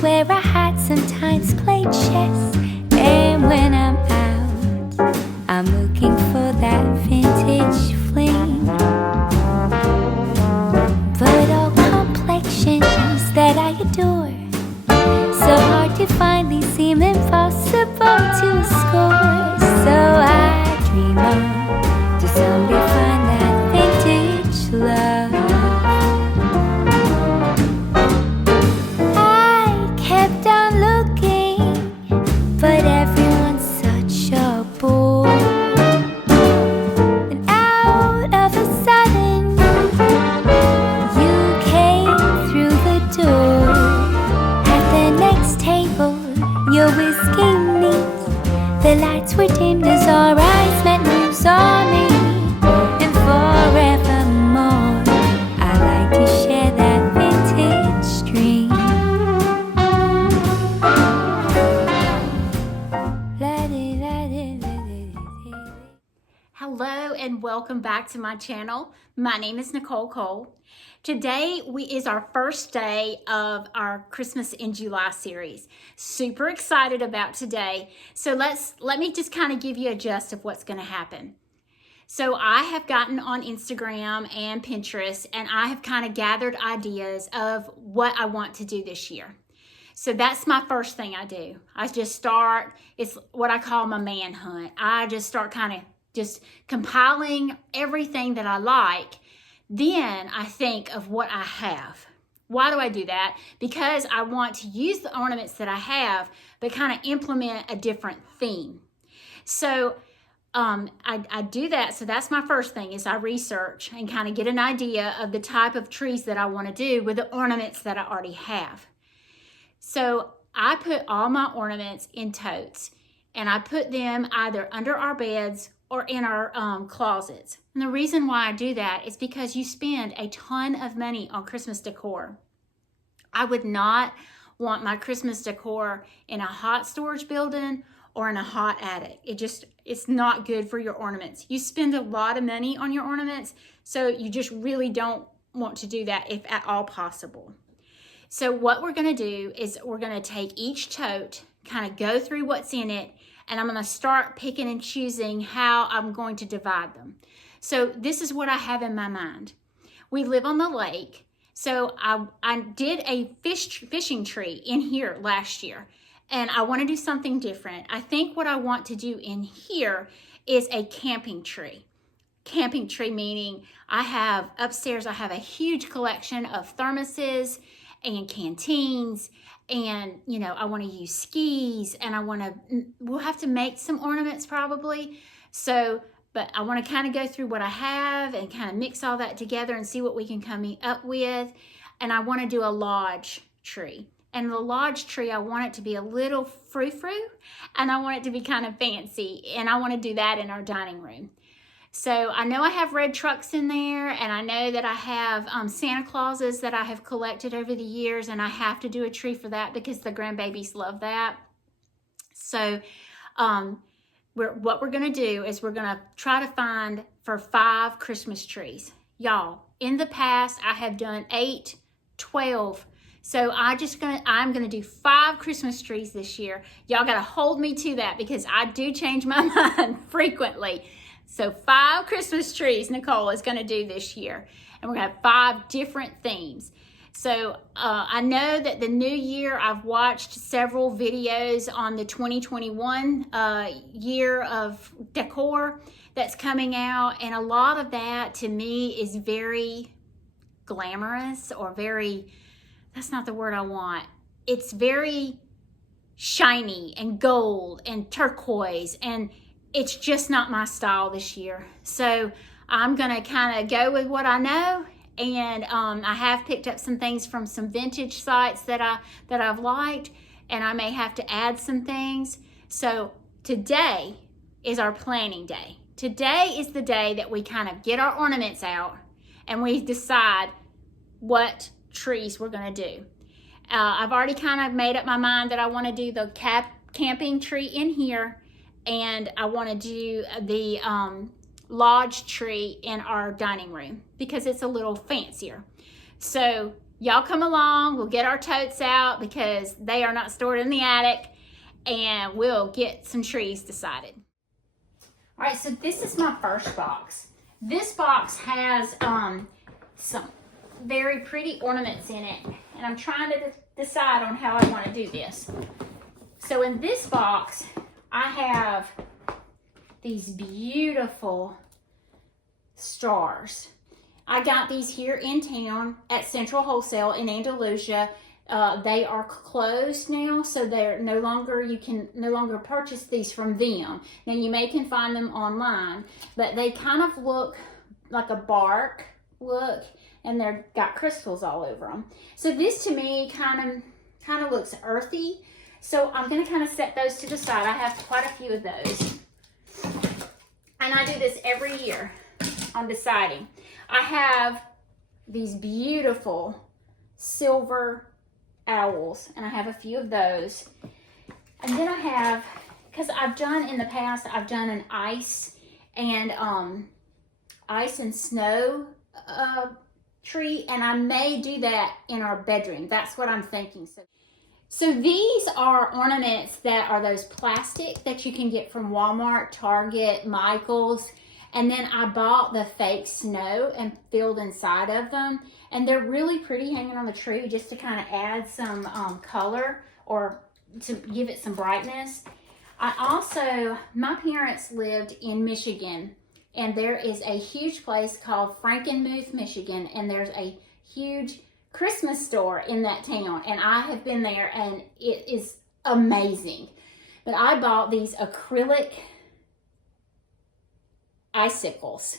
where I had sometimes played chess. And when I'm out, I'm looking for that vintage fling. But all complexions that I adore, so hard to find, they seem impossible to score. So I dream on to someday find that vintage love. I kept on looking, but everyone's such a bore. And out of a sudden, you came through the door. At the next table, your whiskey neat, the lights were dimmed as our eyes met, moves on me. And forevermore, I like to share that vintage dream. Hello and welcome back to my channel. My name is Nicole Cole. Today is our first day of our Christmas in July series. Super excited about today. So let me just kind of give you a gist of what's going to happen. So I have gotten on Instagram and Pinterest, and I have kind of gathered ideas of what I want to do this year. So that's my first thing I do. I just start, it's what I call my man hunt. I just start kind of just compiling everything that I like. Then I think of what I have. Why do I do that? Because I want to use the ornaments that I have, but kind of implement a different theme. So I do that. So that's my first thing, is I research and kind of get an idea of the type of trees that I want to do with the ornaments that I already have. So I put all my ornaments in totes, and I put them either under our beds or in our closets. And the reason why I do that is because you spend a ton of money on Christmas decor. I would not want my Christmas decor in a hot storage building or in a hot attic. It's not good for your ornaments. You spend a lot of money on your ornaments, so you just really don't want to do that if at all possible. So what we're gonna do is we're gonna take each tote, kind of go through what's in it, and I'm gonna start picking and choosing how I'm going to divide them. So this is what I have in my mind. We live on the lake, so I did a fishing tree in here last year, and I wanna do something different. I think what I want to do in here is a camping tree. Camping tree meaning upstairs I have a huge collection of thermoses and canteens, and I want to use skis, and we'll have to make some ornaments probably. But I want to kind of go through what I have and kind of mix all that together and see what we can come up with. And I want to do a lodge tree. And the lodge tree, I want it to be a little frou-frou, and I want it to be kind of fancy, and I want to do that in our dining room. So I know I have red trucks in there, and I know that I have Santa Clauses that I have collected over the years, and I have to do a tree for that because the grandbabies love that. So what we're gonna do is we're gonna try to find for 5 Christmas trees. Y'all, in the past, I have done 8, 12. So I'm gonna do 5 Christmas trees this year. Y'all gotta hold me to that because I do change my mind frequently. So 5 Christmas trees Nicole is going to do this year. And we're going to have 5 different themes. So I know that the new year, I've watched several videos on the 2021 year of decor that's coming out. And a lot of that to me is very glamorous, or that's not the word I want. It's very shiny and gold and turquoise, and it's just not my style this year. So I'm gonna kind of go with what I know, and I have picked up some things from some vintage sites that I've liked, and I may have to add some things. So today is our planning day. Today is the day that we kind of get our ornaments out and we decide what trees we're gonna do. I've already kind of made up my mind that I want to do the camping tree in here, and I want to do the lodge tree in our dining room because it's a little fancier. So y'all come along. We'll get our totes out because they are not stored in the attic, and we'll get some trees decided. All right, so this is my first box. This box has some very pretty ornaments in it, and I'm trying to decide on how I want to do this. So in this box, I have these beautiful stars. I got these here in town at Central Wholesale in Andalusia. They are closed now, so they're no longer, you can no longer purchase these from them. Now you can find them online, but they kind of look like a bark look, and they're got crystals all over them. So this to me kind of looks earthy. So I'm gonna kind of set those to the side. I have quite a few of those. And I do this every year on deciding. I have these beautiful silver owls, and I have a few of those. And then I have, because I've done in the past, I've done an ice and snow tree, and I may do that in our bedroom. That's what I'm thinking. So these are ornaments that are those plastic that you can get from Walmart, Target, Michael's. And then I bought the fake snow and filled inside of them. And they're really pretty hanging on the tree just to kind of add some color or to give it some brightness. My parents lived in Michigan, and there is a huge place called Frankenmuth, Michigan, and there's a huge Christmas store in that town, and I have been there, and it is amazing. But I bought these acrylic icicles.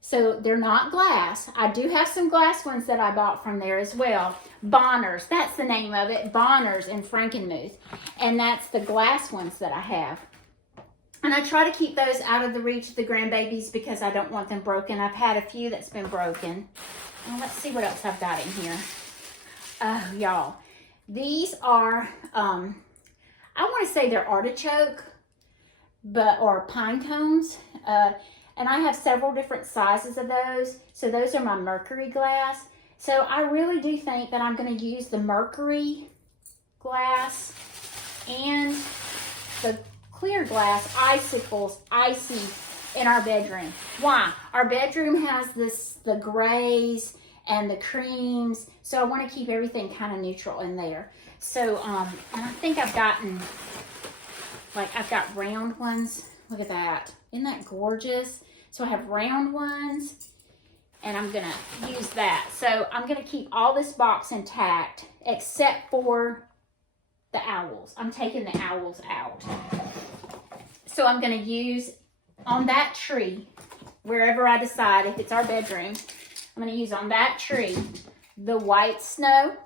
So they're not glass. I do have some glass ones that I bought from there as well. Bonners, that's the name of it, Bonners in Frankenmuth. And that's the glass ones that I have. And I try to keep those out of the reach of the grandbabies because I don't want them broken. I've had a few that's been broken. Well, let's see what else I've got in here. Oh, y'all. These are, I want to say they're artichoke, or pine cones. And I have several different sizes of those. So those are my mercury glass. So I really do think that I'm going to use the mercury glass and the clear glass icicles, icy, in our bedroom. Why? Our bedroom has the grays and the creams, so I want to keep everything kind of neutral in there. So, and I think I've got round ones. Look at that. Isn't that gorgeous? So I have round ones, and I'm gonna use that. So I'm gonna keep all this box intact except for the owls. I'm taking the owls out. So I'm gonna use on that tree, wherever I decide, if it's our bedroom, I'm going to use on that tree the white snow,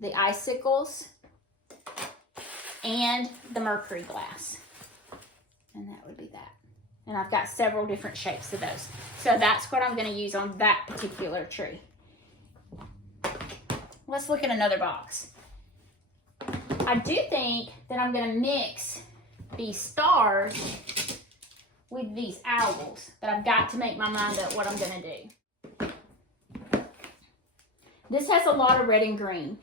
the icicles, and the mercury glass. And that would be that. And I've got several different shapes of those. So that's what I'm going to use on that particular tree. Let's look at another box. I do think that I'm going to mix these stars with these owls, but I've got to make my mind up what I'm going to do. This has a lot of red and green,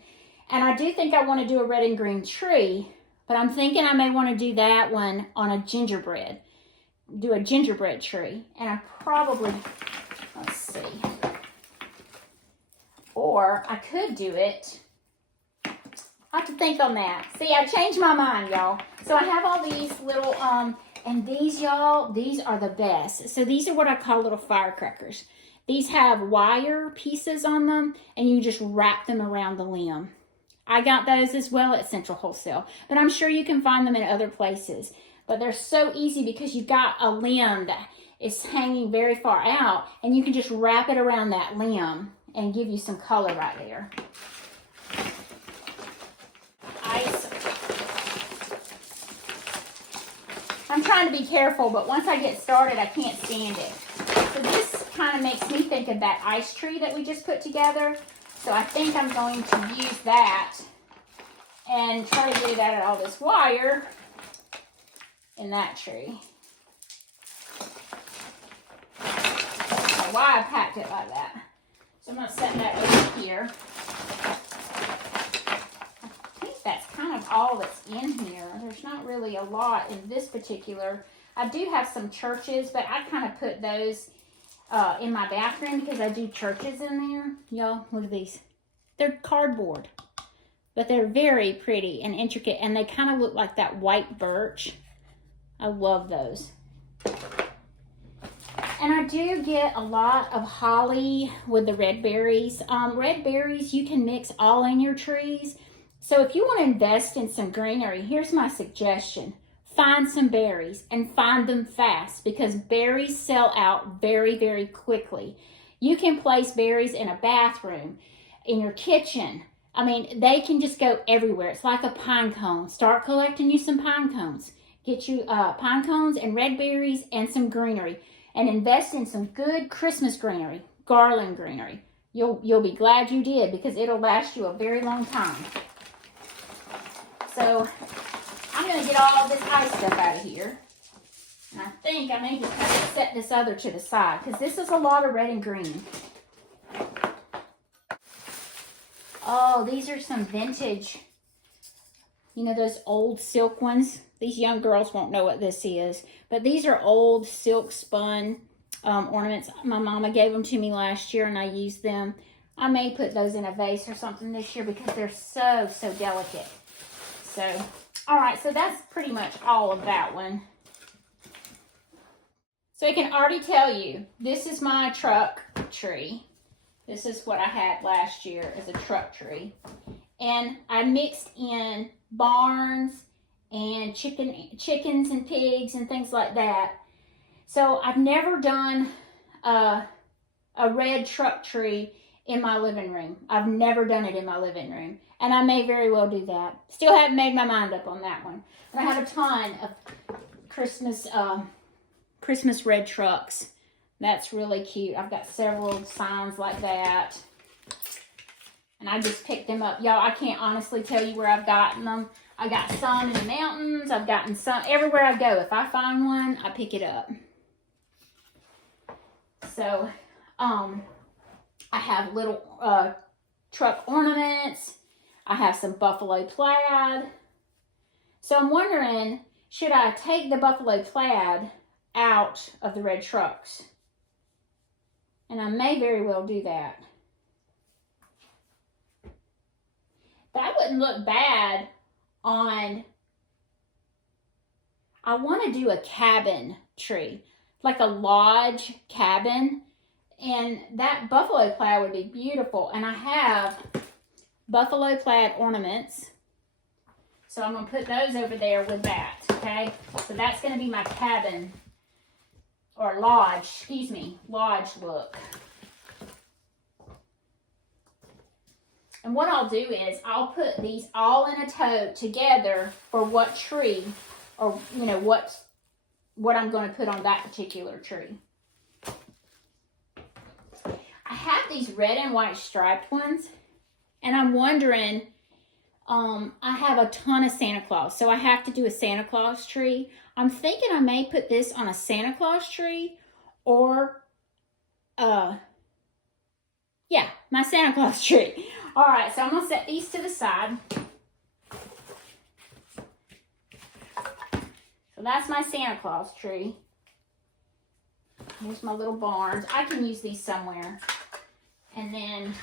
and I do think I want to do a red and green tree, but I'm thinking I may want to do that one on a gingerbread, do a gingerbread tree, and I probably, let's see, or I could do it, I have to think on that. See, I changed my mind, y'all. So I have all these little, and these, y'all, these are the best. So these are what I call little firecrackers. These have wire pieces on them, and you just wrap them around the limb. I got those as well at Central Wholesale, but I'm sure you can find them in other places. But they're so easy because you've got a limb that is hanging very far out, and you can just wrap it around that limb and give you some color right there. I'm trying to be careful, but once I get started, I can't stand it. So this kind of makes me think of that ice tree that we just put together. So I think I'm going to use that and try to do that at all this wire in that tree. know why I packed it like that. So I'm going to set that over here. I think that's kind of all that's in here. There's not really a lot in this particular. I do have some churches, but I kind of put those in my bathroom because I do churches in there. Y'all, look at these. They're cardboard, but they're very pretty and intricate, and they kind of look like that white birch. I love those. And I do get a lot of holly with the red berries. Red berries you can mix all in your trees. So if you want to invest in some greenery, here's my suggestion. Find some berries and find them fast because berries sell out very, very quickly. You can place berries in a bathroom, in your kitchen. I mean, they can just go everywhere. It's like a pine cone. Start collecting you some pine cones. Get you pine cones and red berries and some greenery. And invest in some good Christmas greenery, garland greenery. You'll be glad you did because it'll last you a very long time. So I'm going to get all of this ice stuff out of here. And I think I may just have to set this other to the side because this is a lot of red and green. Oh, these are some vintage, you know, those old silk ones. These young girls won't know what this is, but these are old silk spun ornaments. My mama gave them to me last year and I used them. I may put those in a vase or something this year because they're so, so delicate. So, all right, so that's pretty much all of that one. So I can already tell you, this is my truck tree. This is what I had last year as a truck tree. And I mixed in barns and chickens and pigs and things like that. So I've never done a red truck tree in my living room. I've never done it in my living room. And I may very well do that. Still haven't made my mind up on that one. But I have a ton of Christmas red trucks. That's really cute. I've got several signs like that. And I just picked them up. Y'all, I can't honestly tell you where I've gotten them. I got some in the mountains. I've gotten some everywhere I go. If I find one, I pick it up. So, I have little truck ornaments. I have some buffalo plaid. So I'm wondering, should I take the buffalo plaid out of the red trucks? And I may very well do that. That wouldn't look bad on, I want to do a cabin tree, like a lodge cabin. And that buffalo plaid would be beautiful. And I have buffalo plaid ornaments. So I'm going to put those over there with that, okay? So that's going to be my cabin, or lodge, excuse me, lodge look. And what I'll do is I'll put these all in a tote together for what tree, or, you know, what I'm going to put on that particular tree. I have these red and white striped ones, and I'm wondering, I have a ton of Santa Claus, so I have to do a Santa Claus tree. I'm thinking I may put this on a Santa Claus tree, or, yeah, my Santa Claus tree. All right, so I'm going to set these to the side. So that's my Santa Claus tree. Here's my little barns. I can use these somewhere. And then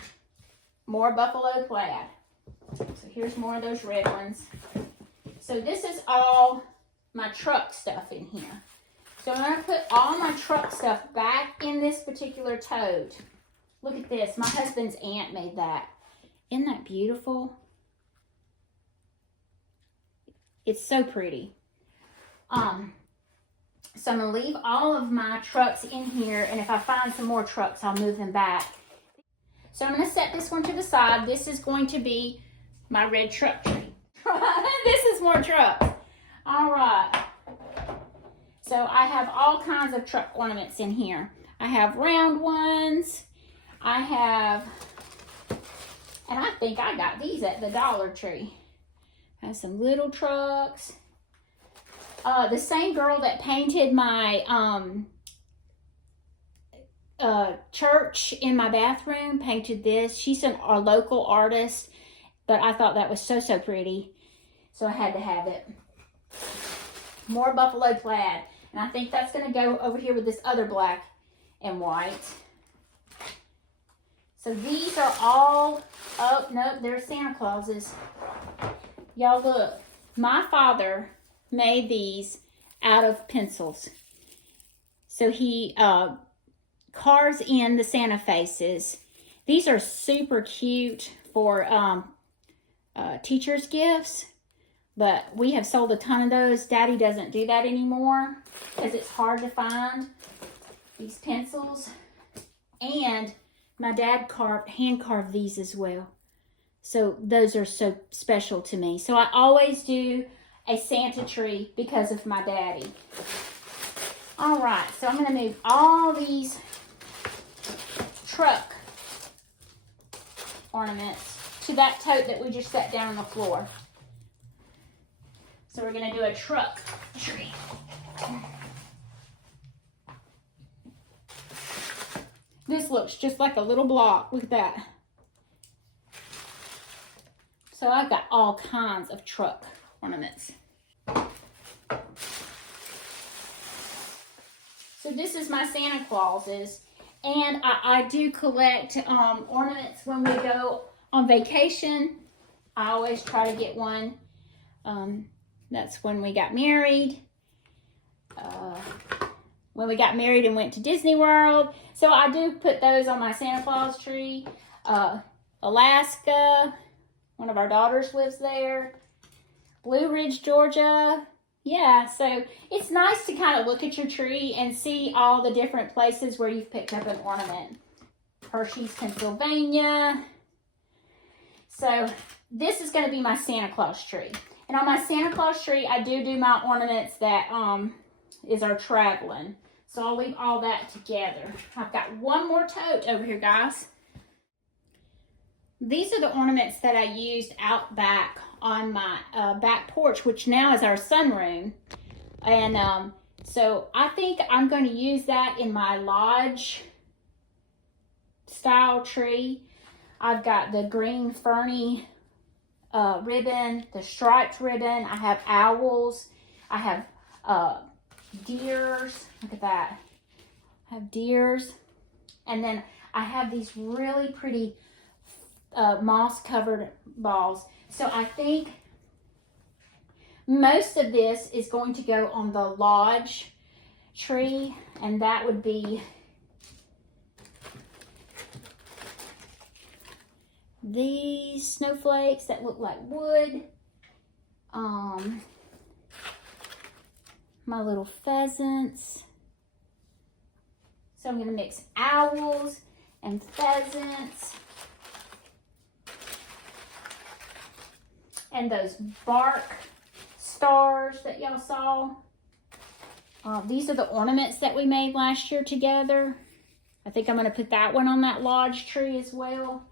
more buffalo plaid. So here's more of those red ones. So this is all my truck stuff in here. So I'm going to put all my truck stuff back in this particular tote. Look at this. My husband's aunt made that. Isn't that beautiful? It's so pretty. So I'm going to leave all of my trucks in here, and if I find some more trucks, I'll move them back. So I'm going to set this one to the side. This is going to be my red truck tree. This is more trucks. All right. So I have all kinds of truck ornaments in here. I have round ones. I have, and I think I got these at the Dollar Tree. I have some little trucks. The same girl that painted my church in my bathroom painted this. She's a local artist, but I thought that was so, so pretty. So I had to have it. More buffalo plaid. And I think that's going to go over here with this other black and white. So these are all, oh, no, they're Santa Clauses. Y'all look. My father made these out of pencils. So he carves in the Santa faces. These are super cute for teachers' gifts. But we have sold a ton of those. Daddy doesn't do that anymore because it's hard to find these pencils. And my dad hand carved these as well. So those are so special to me. So I always do a Santa tree because of my daddy. All right, so I'm going to move all these truck ornaments to that tote that we just set down on the floor. So we're going to do a truck tree. This looks just like a little block. Look at that. So I've got all kinds of truck ornaments. So this is my Santa Clauses. And I do collect ornaments when we go on vacation. I always try to get one. That's when we got married. When we got married and went to Disney World. So I do put those on my Santa Claus tree. Alaska. One of our daughters lives there. Blue Ridge, Georgia. Yeah, so it's nice to kind of look at your tree and see all the different places where you've picked up an ornament. Hershey's, Pennsylvania. So this is going to be my Santa Claus tree. And on my Santa Claus tree, I do my ornaments that is our traveling. So I'll leave all that together. I've got one more tote over here, guys. These are the ornaments that I used out back on my back porch, which now is our sunroom. And so I think I'm going to use that in my lodge style tree. I've got the green ferny ribbon, the striped ribbon. I have owls. I have deers. Look at that. I have deers. And then I have these really pretty moss covered balls. So I think most of this is going to go on the lodge tree, and that would be these snowflakes that look like wood. My little pheasants. So I'm going to mix owls and pheasants. And those bark stars that y'all saw. These are the ornaments that we made last year together. I think I'm going to put that one on that lodge tree as well.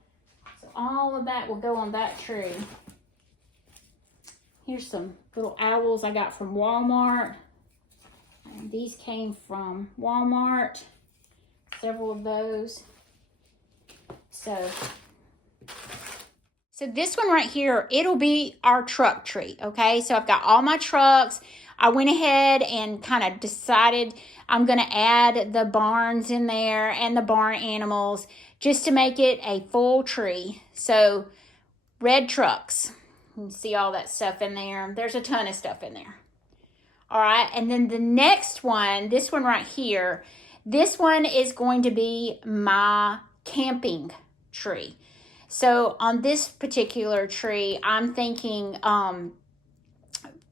So all of that will go on that tree. Here's some little owls I got from Walmart. And these came from Walmart. Several of those. So this one right here, it'll be our truck tree, okay? So I've got all my trucks. I went ahead and kind of decided I'm going to add the barns in there and the barn animals just to make it a full tree. So red trucks. You can see all that stuff in there. There's a ton of stuff in there. All right, and then the next one, this one right here, this one is going to be my camping tree. So on this particular tree, I'm thinking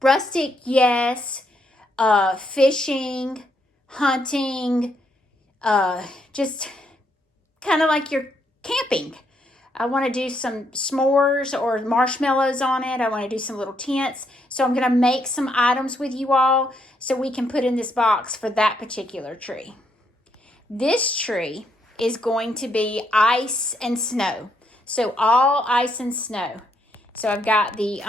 rustic, yes, fishing, hunting, just kind of like you're camping. I want to do some s'mores or marshmallows on it. I want to do some little tents. So I'm going to make some items with you all so we can put in this box for that particular tree. This tree is going to be ice and snow. So all ice and snow. So I've got the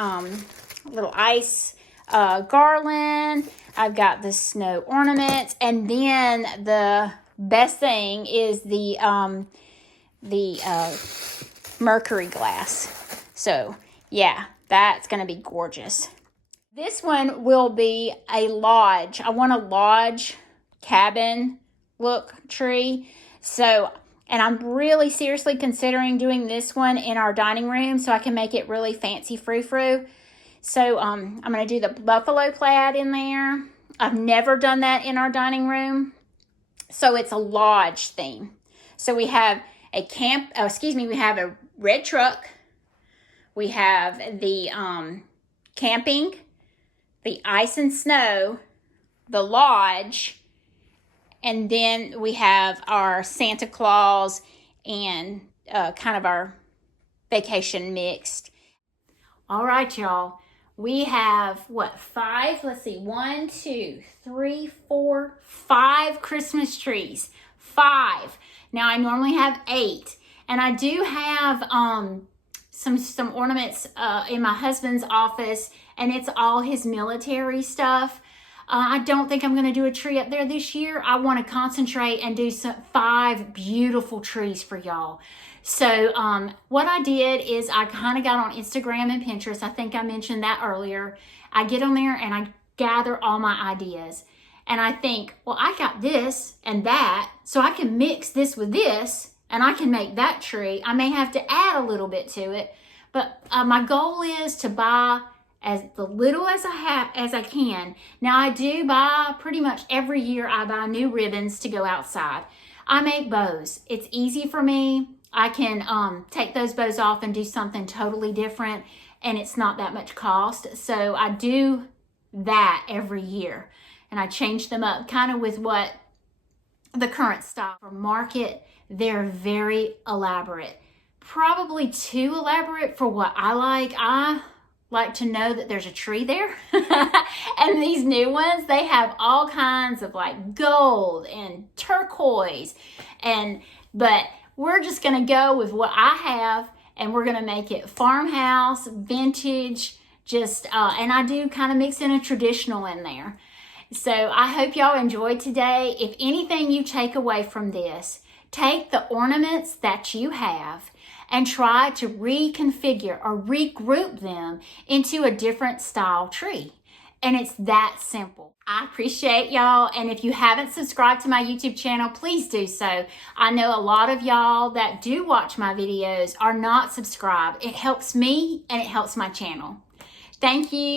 little ice garland. I've got the snow ornaments. And then the best thing is the mercury glass. So yeah, that's gonna be gorgeous. This one will be a lodge. I want a lodge cabin look tree. So, and I'm really seriously considering doing this one in our dining room so I can make it really fancy frou-frou. So I'm going to do the buffalo plaid in there. I've never done that in our dining room. So it's a lodge theme. So we have we have a red truck. We have the camping, the ice and snow, the lodge, and then we have our Santa Claus and kind of our vacation mixed. All right, y'all. We have, what, 5? Let's see, 1, 2, 3, 4, 5 Christmas trees. 5. Now, I normally have 8. And I do have some ornaments in my husband's office, and it's all his military stuff. I don't think I'm going to do a tree up there this year. I want to concentrate and do 5 beautiful trees for y'all. So what I did is I kind of got on Instagram and Pinterest. I think I mentioned that earlier. I get on there and I gather all my ideas. And I think, well, I got this and that, so I can mix this with this and I can make that tree. I may have to add a little bit to it, but my goal is to buy as little as I can. Now I do buy pretty much every year. I buy new ribbons to go outside. I make bows. It's easy for me. I can take those bows off and do something totally different, and it's not that much cost. So I do that every year, and I change them up kind of with what the current style for market. They're very elaborate, probably too elaborate for what I like. I like to know that there's a tree there. And these new ones, they have all kinds of like gold and turquoise, but we're just gonna go with what I have, and we're gonna make it farmhouse, vintage, and I do kind of mix in a traditional in there. So I hope y'all enjoyed today. If anything you take away from this, take the ornaments that you have and try to reconfigure or regroup them into a different style tree. And it's that simple. I appreciate y'all. And if you haven't subscribed to my YouTube channel, please do so. I know a lot of y'all that do watch my videos are not subscribed. It helps me and it helps my channel. Thank you.